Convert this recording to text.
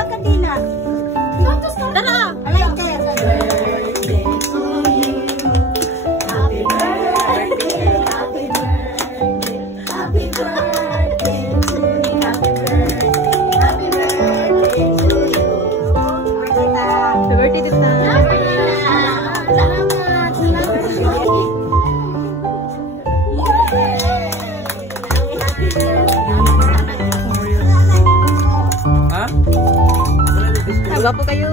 Buka kandila. Tara! Lighter. Happy birthday, happy birthday, happy birthday to you, happy birthday to you. Happy birthday, Tita. Salamat. Ha? Gwapo kayo.